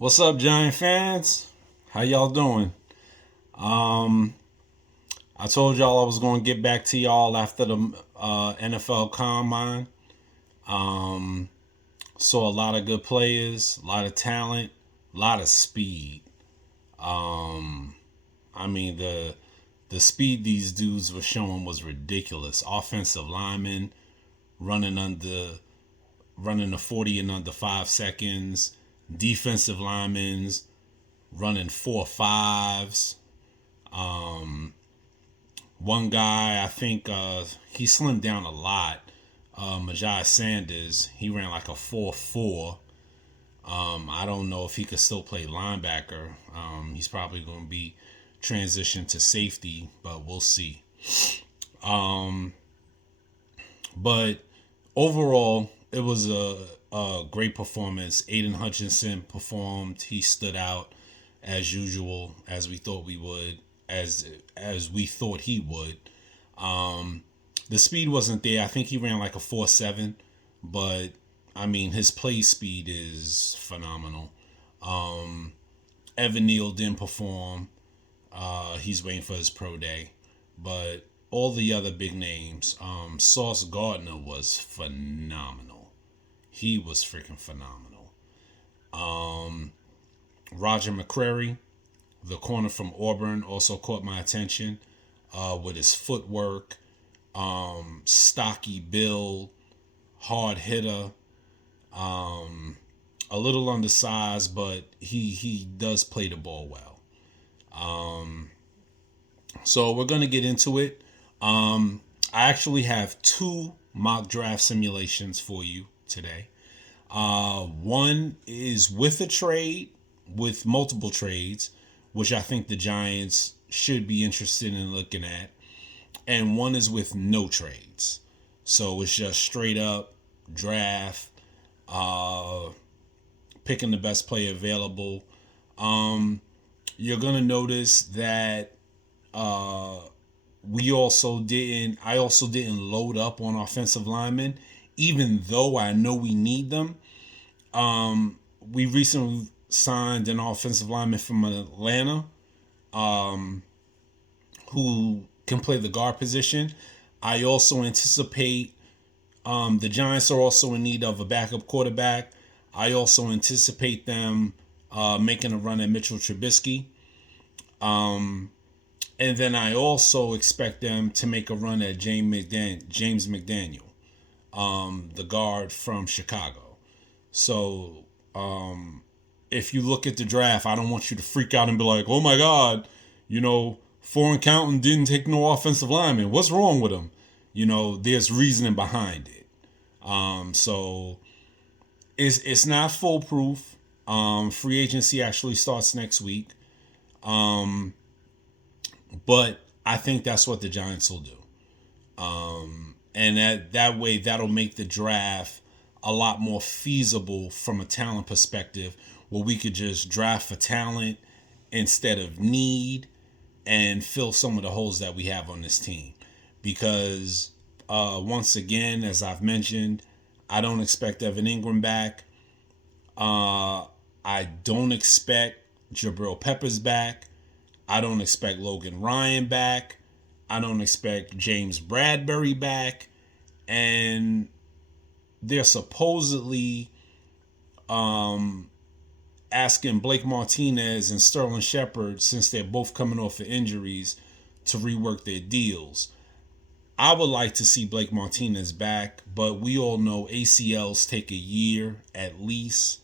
What's up, Giant fans? How y'all doing? Um, I told y'all I was going to get back to y'all after the NFL Combine. Um, Saw a lot of good players, a lot of talent, a lot of speed. Um, I mean the speed these dudes were showing was ridiculous. Offensive linemen running under running the 40 in under 5 seconds. Defensive linemen running 4.5s. One guy, I think he slimmed down a lot. Majai Sanders, he ran like a 4.4. I don't know if he could still play linebacker. He's probably going to be transitioned to safety, but we'll see. Um, but overall, it was a great performance. Aiden Hutchinson performed. He stood out as usual, as we thought we would, as we thought he would. Um, the speed wasn't there. I think he ran like a 4.7, but I mean his play speed is phenomenal. Um, Evan Neal didn't perform. He's waiting for his pro day, but all the other big names. Sauce Gardner was phenomenal. He was freaking phenomenal. Um, Roger McCreary, the corner from Auburn, also caught my attention with his footwork, stocky build, hard hitter, um, a little undersized, but he does play the ball well. Um, so we're gonna get into it. I actually have two mock draft simulations for you today. One is with a trade, with multiple trades, which I think the Giants should be interested in looking at, and one is with no trades. So it's just straight up draft, uh, picking the best player available. Um, you're gonna notice that uh, I also didn't load up on offensive linemen, even though I know we need them. We recently signed an offensive lineman from Atlanta, um, who can play the guard position. I also anticipate the Giants are also in need of a backup quarterback. I also anticipate them making a run at Mitchell Trubisky. Um, and then I also expect them to make a run at James McDaniel, the guard from Chicago. So if you look at the draft, I don't want you to freak out and be like, oh my God, foreign counting didn't take no offensive lineman. What's wrong with him? There's reasoning behind it. So it's not foolproof. Free agency actually starts next week. Um, but I think that's what the Giants will do. And that way that'll make the draft a lot more feasible from a talent perspective, where we could just draft for talent instead of need and fill some of the holes that we have on this team. Because once again, as I've mentioned, I don't expect Evan Ingram back. I don't expect Jabril Peppers back. I don't expect Logan Ryan back. I don't expect James Bradbury back. And they're supposedly asking Blake Martinez and Sterling Shepard, since they're both coming off of injuries, to rework their deals. I would like to see Blake Martinez back, but we all know ACLs take a year at least.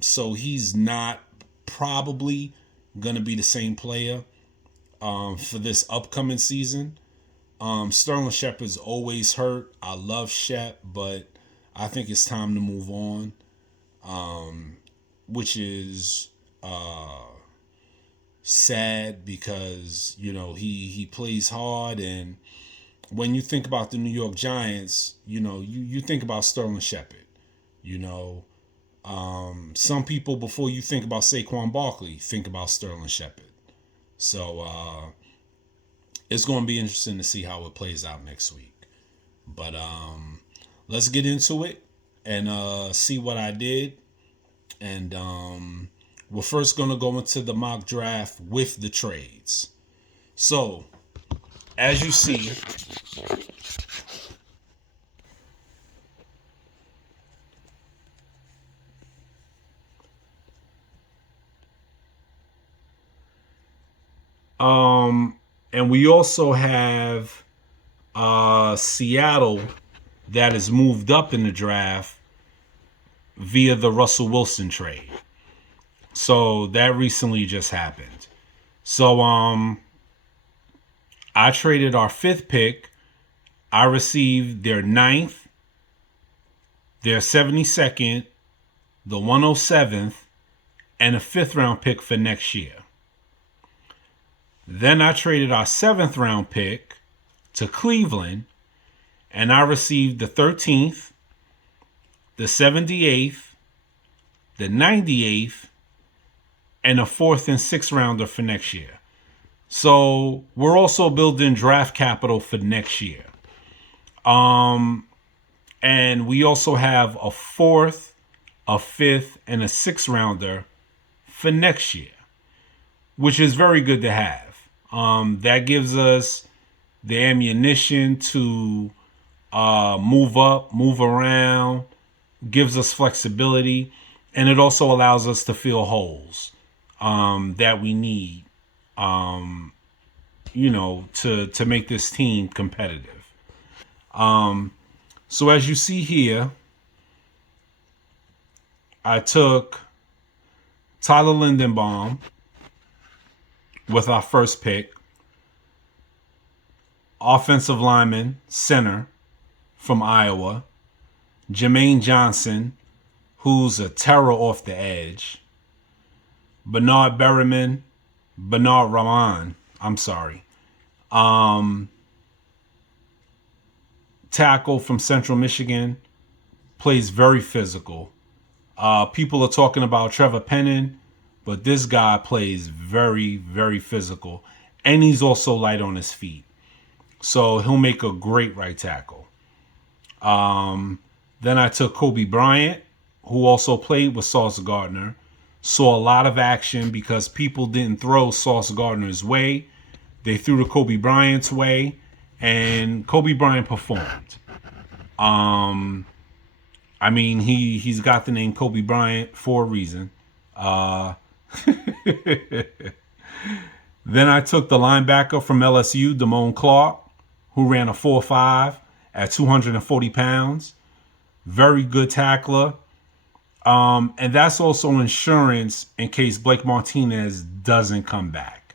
So he's not probably going to be the same player for this upcoming season. Sterling Shepard's always hurt. I love Shep, but I think it's time to move on, which is sad because he plays hard, and when you think about the New York Giants, you think about Sterling Shepard. You know, some people, before you think about Saquon Barkley, think about Sterling Shepard. So it's going to be interesting to see how it plays out next week. But let's get into it and see what I did. And we're first going to go into the mock draft with the trades. So, as you see, and we also have Seattle that is moved up in the draft via the Russell Wilson trade. So that recently just happened. So I traded our 5th pick. I received their 9th, their 72nd, the 107th, and a 5th round pick for next year. Then I traded our 7th round pick to Cleveland, and I received the 13th, the 78th, the 98th, and a 4th and 6th rounder for next year. So we're also building draft capital for next year. And we also have a 4th, a 5th, and a 6th rounder for next year, which is very good to have. That gives us the ammunition to move up, move around, gives us flexibility, and it also allows us to fill holes that we need, to make this team competitive. So as you see here, I took Tyler Lindenbaum with our first pick, offensive lineman, center from Iowa, Jermaine Johnson, who's a terror off the edge, Bernard Raman, tackle from Central Michigan, plays very physical. People are talking about Trevor Penning, but this guy plays very, very physical. And he's also light on his feet. So he'll make a great right tackle. Then I took Kobe Bryant, who also played with Sauce Gardner. Saw a lot of action because people didn't throw Sauce Gardner's way. They threw the Kobe Bryant's way, and Kobe Bryant performed. He's got the name Kobe Bryant for a reason. Then I took the linebacker from LSU, Damone Clark, who ran a 4.5 at 240 pounds. Very good tackler. And that's also insurance in case Blake Martinez doesn't come back.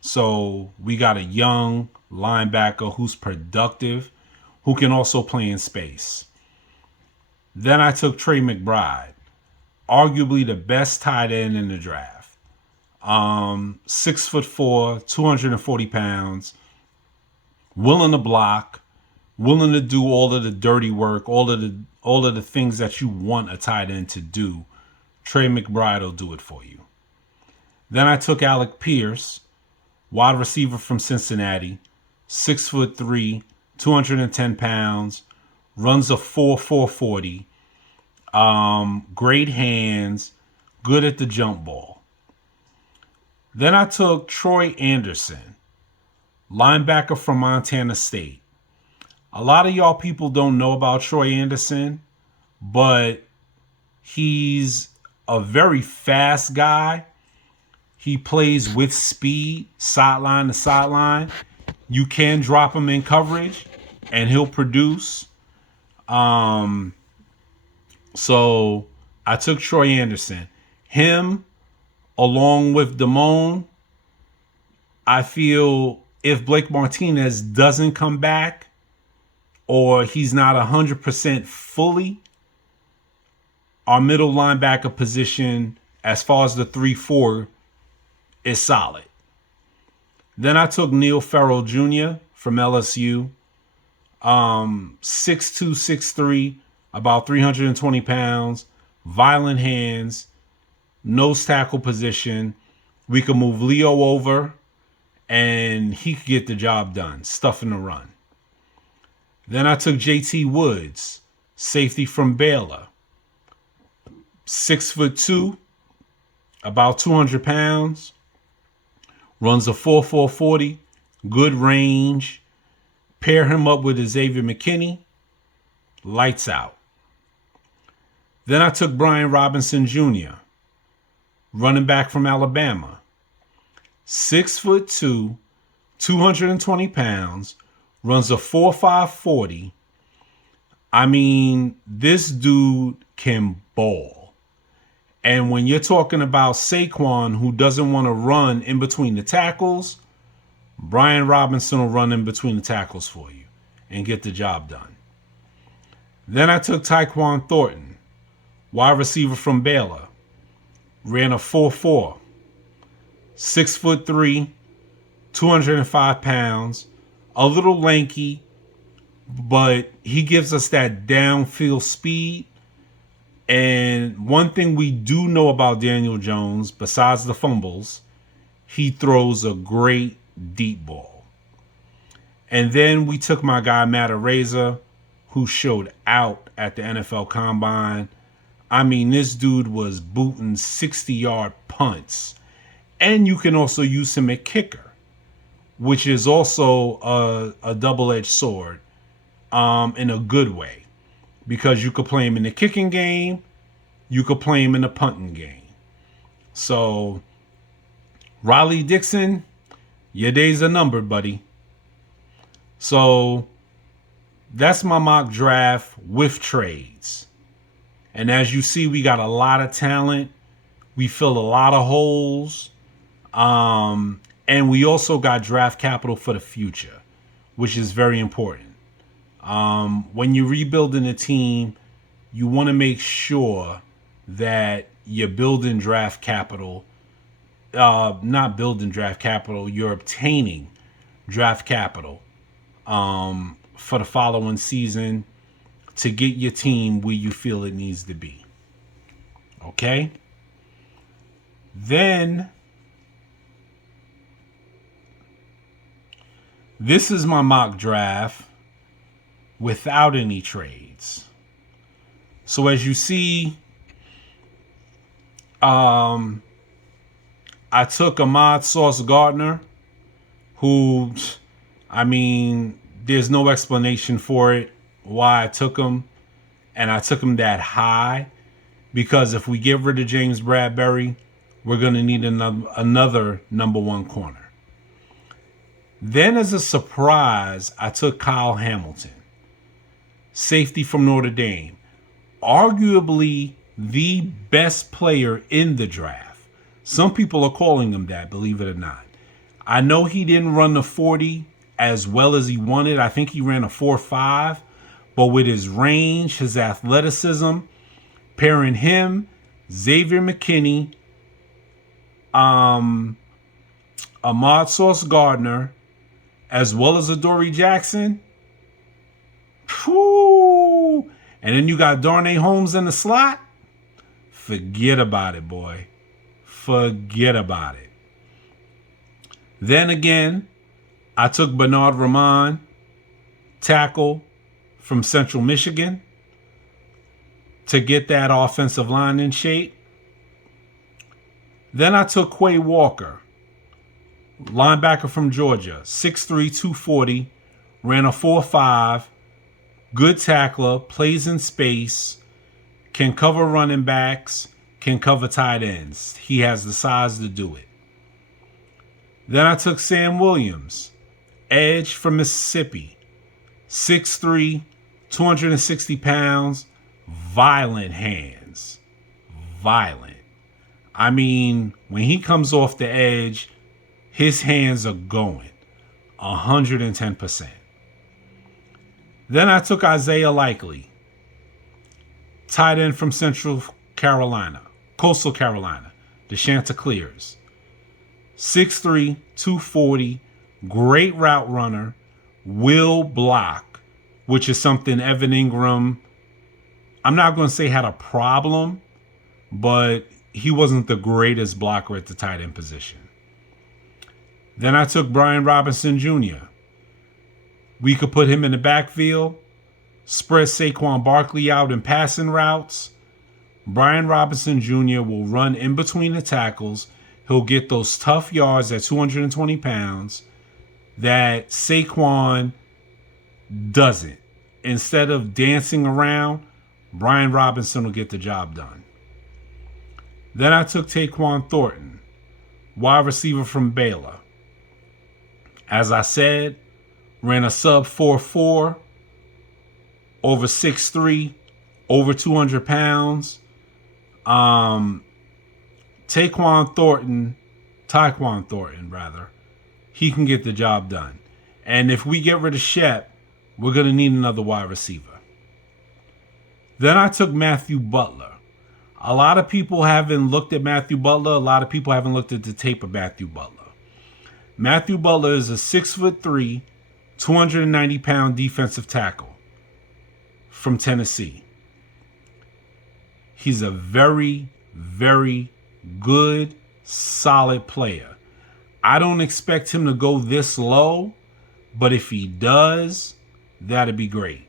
So we got a young linebacker who's productive, who can also play in space. Then I took Trey McBride, arguably the best tight end in the draft. 6'4", 240 pounds, willing to block, willing to do all of the dirty work, all of the things that you want a tight end to do. Trey McBride will do it for you. Then I took Alec Pierce, wide receiver from Cincinnati, 6'3", 210 pounds, runs a 4.40, great hands, good at the jump ball. Then I took Troy Anderson, linebacker from Montana State. A lot of y'all people don't know about Troy Anderson, but he's a very fast guy. He plays with speed, sideline to sideline. You can drop him in coverage, and he'll produce. So I took Troy Anderson. Him, along with Damone, I feel if Blake Martinez doesn't come back or he's not 100% fully, our middle linebacker position, as far as the 3-4, is solid. Then I took Neil Farrell Jr. from LSU. 6'2", 6'3", about 320 pounds, violent hands, nose tackle position. We could move Leo over, and he could get the job done, stuffing the run. Then I took JT Woods, safety from Baylor. 6'2", about 200 pounds, runs a 4.4 40, good range. Pair him up with Xavier McKinney, lights out. Then I took Brian Robinson Jr., running back from Alabama. 6'2", 220 pounds, runs a 4.5 40. I mean, this dude can ball. And when you're talking about Saquon, who doesn't want to run in between the tackles, Brian Robinson will run in between the tackles for you and get the job done. Then I took Tyquan Thornton, wide receiver from Baylor. Ran a 4.4, 6'3", 205 pounds, a little lanky, but he gives us that downfield speed. And one thing we do know about Daniel Jones, besides the fumbles, he throws a great deep ball. And then we took my guy Matt Araiza, who showed out at the NFL Combine. I mean, this dude was booting 60-yard punts. And you can also use him at kicker, which is also a double-edged sword in a good way. Because you could play him in the kicking game, you could play him in the punting game. So, Riley Dixon, your days are numbered, buddy. So, that's my mock draft with trades. And as you see, we got a lot of talent. We fill a lot of holes. And we also got draft capital for the future, which is very important. When you're rebuilding a team, you want to make sure that you're building draft capital. Not building draft capital, you're obtaining draft capital for the following season to get your team where you feel it needs to be. Okay? Then, this is my mock draft without any trades. So as you see, I took Ahmad Sauce Gardner, who, I mean, there's no explanation for it, why I took him. And I took him that high because if we get rid of James Bradbury, we're going to need another number one corner. Then as a surprise, I took Kyle Hamilton, safety from Notre Dame. Arguably the best player in the draft. Some people are calling him that, believe it or not. I know he didn't run the 40 as well as he wanted. I think he ran a 4.5. But with his range, his athleticism, pairing him, Xavier McKinney, Ahmad Sauce Gardner, as well as Adoree Jackson. Whew, and then you got Darnay Holmes in the slot. Forget about it, boy. Forget about it. Then again, I took Bernard Ramon, tackle from Central Michigan, to get that offensive line in shape. Then I took Quay Walker, linebacker from Georgia, 6'3", 240, ran a 4.5, good tackler, plays in space, can cover running backs, can cover tight ends. He has the size to do it. Then I took Sam Williams, edge from Mississippi, 6'3", 260 pounds, violent hands. Violent. I mean, when he comes off the edge, his hands are going 110%. Then I took Isaiah Likely, tight end from Coastal Carolina, the Chanticleers. 6'3", 240, great route runner, will block, which is something Evan Ingram, I'm not going to say had a problem, but he wasn't the greatest blocker at the tight end position. Then I took Brian Robinson Jr. We could put him in the backfield, spread Saquon Barkley out in passing routes, Brian Robinson Jr. will run in between the tackles. He'll get those tough yards at 220 pounds that Saquon doesn't. Instead of dancing around, Brian Robinson will get the job done. Then I took Tyquan Thornton, wide receiver from Baylor. As I said, ran a sub 4.4, over 6'3", over 200 pounds. Tyquan Thornton, he can get the job done. And if we get rid of Shep, we're going to need another wide receiver. Then I took Matthew Butler. A lot of people haven't looked at Matthew Butler. A lot of people haven't looked at the tape of Matthew Butler. Matthew Butler is a 6'3", 290-pound defensive tackle from Tennessee. He's a very, very good, solid player. I don't expect him to go this low, but if he does, that'd be great.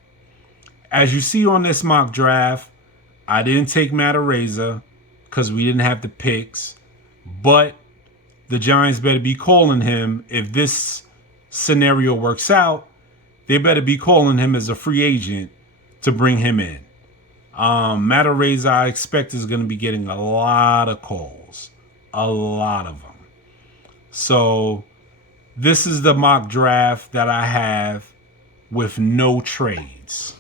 As you see on this mock draft, I didn't take Matt Araiza because we didn't have the picks, but the Giants better be calling him. If this scenario works out, they better be calling him as a free agent to bring him in. Matt Araiza, I expect, is going to be getting a lot of calls. A lot of them. So this is the mock draft that I have with no trades.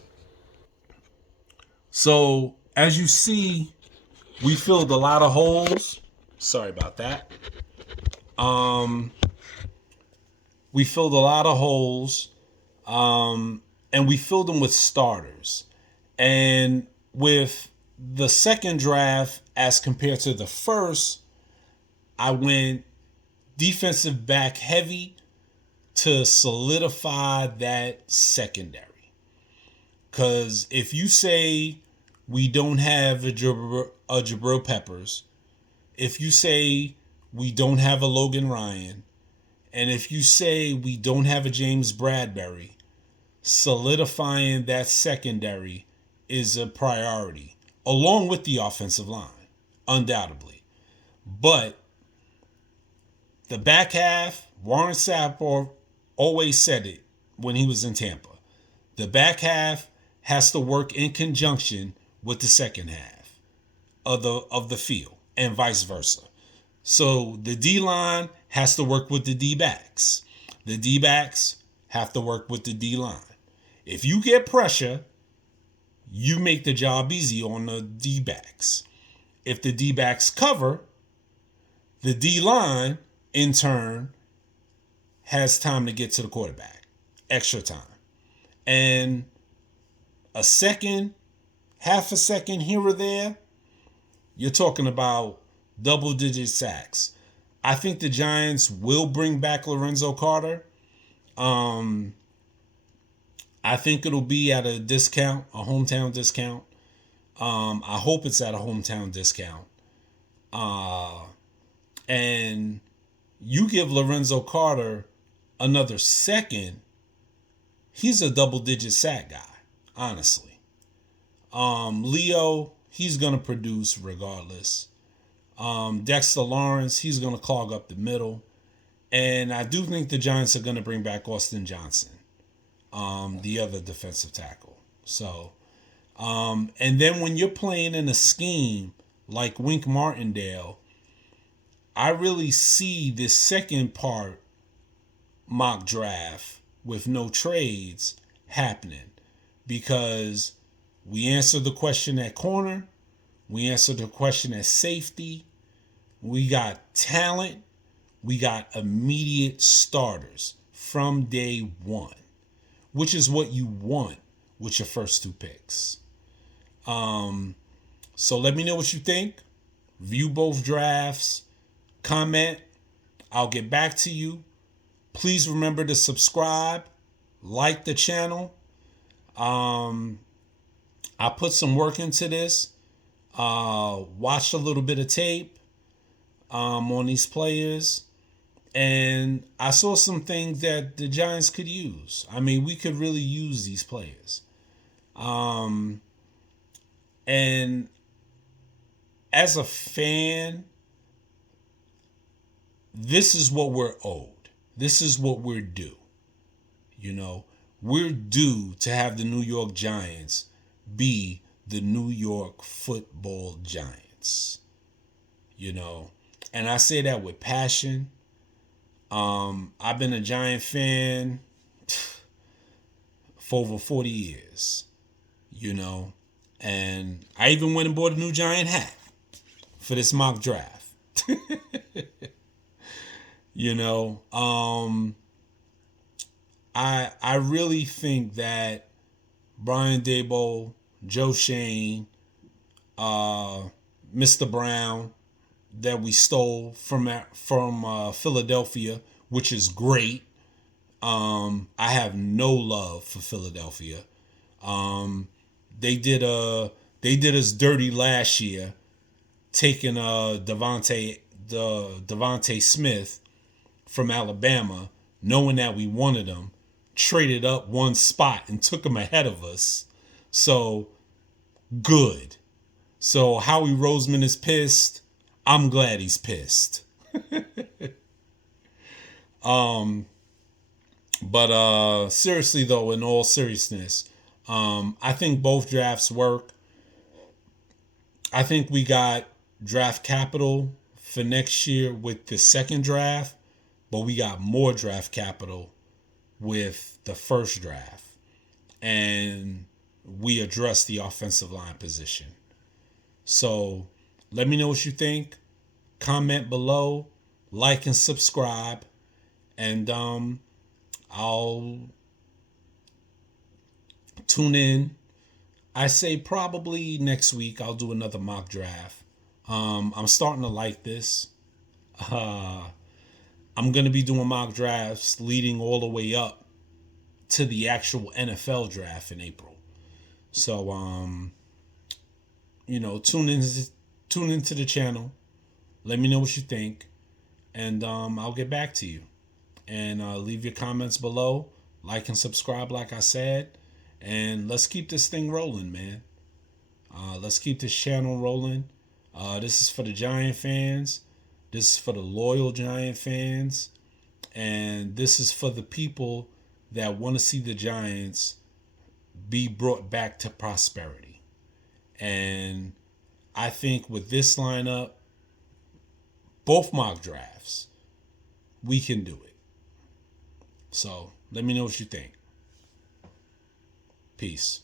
So as you see, we filled a lot of holes. Sorry about that. We filled a lot of holes, and we filled them with starters. And with the second draft as compared to the first, I went defensive back heavy to solidify that secondary. Because if you say we don't have a Jabril Peppers, if you say we don't have a Logan Ryan, and if you say we don't have a James Bradbury, solidifying that secondary is a priority, along with the offensive line, undoubtedly. But the back half, Warren Sapp always said it when he was in Tampa. The back half has to work in conjunction with the second half of the field, and vice versa. So the D-line has to work with the D-backs. The D-backs have to work with the D-line. If you get pressure, you make the job easy on the D-backs. If the D-backs cover, the D-line, in turn, has time to get to the quarterback. Extra time. And a second, half a second here or there, you're talking about double-digit sacks. I think the Giants will bring back Lorenzo Carter. I think it'll be at a discount, a hometown discount. I hope it's at a hometown discount. And you give Lorenzo Carter another second, he's a double-digit sack guy, honestly. Leo, he's going to produce regardless. Dexter Lawrence, he's going to clog up the middle. And I do think the Giants are going to bring back Austin Johnson, the other defensive tackle. So, and then when you're playing in a scheme like Wink Martindale, I really see this second part mock draft with no trades happening, because we answered the question at corner, we answered the question at safety, we got talent, we got immediate starters from day one, which is what you want with your first two picks. So let me know what you think. View both drafts. Comment. I'll get back to you. Please remember to subscribe. Like the channel. I put some work into this. Watched a little bit of tape on these players. And I saw some things that the Giants could use. I mean, we could really use these players. And as a fan, this is what we're owed. This is what we're due. You know, we're due to have the New York Giants be the New York Football Giants. You know, and I say that with passion. I've been a Giant fan for over 40 years, you know, and I even went and bought a new Giant hat for this mock draft. You know, I really think that Brian Daboll, Joe Shane, Mr. Brown, that we stole from Philadelphia, which is great. I have no love for Philadelphia. Um, they did us dirty last year, taking Devontae Smith from Alabama, knowing that we wanted him, traded up one spot and took him ahead of us. So good. So Howie Roseman is pissed. I'm glad he's pissed. But seriously though, in all seriousness, I think both drafts work. I think we got draft capital for next year with the second draft, but we got more draft capital with the first draft. And we addressed the offensive line position. So let me know what you think. Comment below, like and subscribe, and I'll tune in. I say probably next week I'll do another mock draft. I'm starting to like this. Uh, I'm gonna be doing mock drafts leading all the way up to the actual NFL draft in April. So tune into the channel. Let me know what you think, and I'll get back to you. And leave your comments below. Like and subscribe, like I said. And let's keep this thing rolling, man. Let's keep this channel rolling. This is for the Giant fans. This is for the loyal Giant fans. And this is for the people that want to see the Giants be brought back to prosperity. And I think with this lineup, both mock drafts, we can do it. So let me know what you think. Peace.